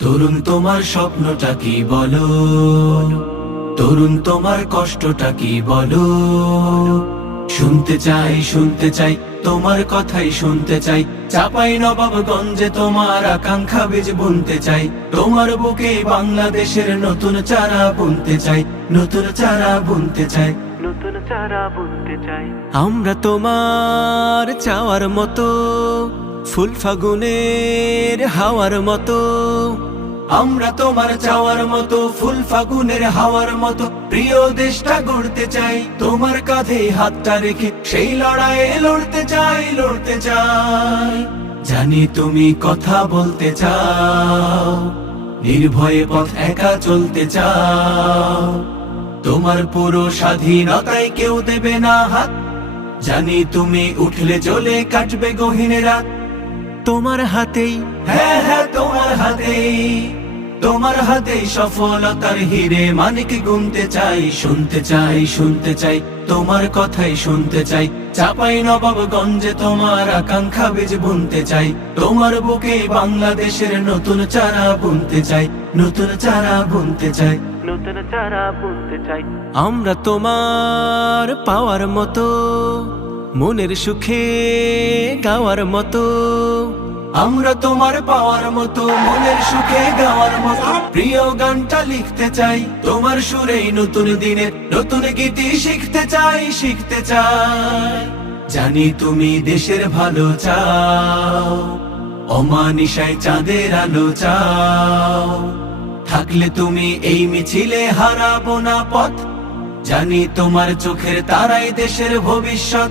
তরুণ তোমার স্বপ্নটা কি বলো, তরুণ তোমার কষ্টটা কি বলো। শুনতে চাই তোমার কথাই শুনতে চাই। চাপাই নবাবগঞ্জে তোমার আকাঙ্ক্ষা বীজ বুনতে চাই। তোমার বুকে বাংলাদেশের নতুন চারা বুনতে চাই, নতুন চারা বুনতে চাই, নতুন চারা বুনতে চাই। আমরা তোমার চাওয়ার মতো, ফুল ফাগুনের হাওয়ার মতো। আমরা তোমার চাওয়ার মতো, ফুল ফাগুনের হাওয়ার মতো। প্রিয় দেশটা গড়তে চাই, তোমার কাঁধে হাতটা রেখে সেই লড়াইয়ে লড়তে চাই, লড়তে চাই। জানি তুমি কথা বলতে চাও, নির্ভয়ে পথ একা চলতে চাও। তোমার পুরো স্বাধীনতায় কেউ দেবে না হাত। জানি তুমি উঠলে চলে কাটবে গহীন রাত। তোমার হাতেই, হ্যাঁ হ্যাঁ তোমার হাতেই, তোমার হাতেই সফলতার হিরে মানিক গুনতে চাই। শুনতে চাই তোমার কথাই শুনতে চাই। চাপাই নবাবগঞ্জে তোমার আকাঙ্ক্ষা বীজ বুনতে চাই। তোমার বুকে বাংলাদেশের নতুন চারা বুনতে চাই, নতুন চারা বুনতে চাই, নতুন চারা বুনতে চাই। আমরা তোমার পাওয়ার মতো, মনের সুখে গাওয়ার মতো। আমরা তোমার পাওয়ার মতো, মনের সুখে গাওয়ার মতো। প্রিয় গানটা লিখতে চাই, তোমার সুরেই নতুন দিনের নতুন গীতি শিখতে চাই, শিখতে চাই। জানি তুমি দেশের ভালো চাও, অমানিসায় চাঁদের আলো চাও। থাকলে তুমি এই মিছিলে হারাবো না পথ। জানি তোমার চোখের তারাই দেশের ভবিষ্যৎ।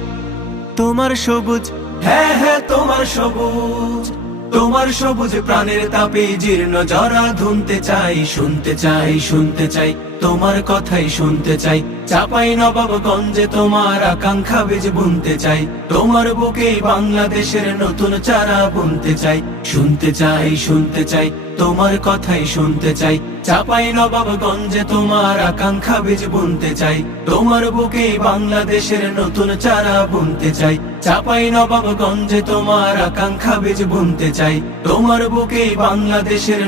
তোমার সবুজ, হ্যাঁ হ্যাঁ তোমার সবুজ, তোমার সবুজ প্রাণের তাপে জীর্ণ জরা ধুনতে চাই। শুনতে চাই তোমার কথাই শুনতে চাই। চাপাই নবাবগঞ্জে তোমার আকাঙ্ক্ষা বীজ বুনতে চাই। তোমার বুকে বাংলাদেশের নতুন চারা বুনতে চাই। শুনতে চাই তোমার কথাই শুনতে চাই। চাপাই নবাবগঞ্জে তোমার আকাঙ্ক্ষা বীজ বুনতে চাই। তোমার বুকে বাংলাদেশের নতুন চারা বুনতে চাই। চাপাই নবাবগঞ্জে তোমার আকাঙ্ক্ষা বীজ বুনতে চাই। তোমার বুকে বাংলাদেশের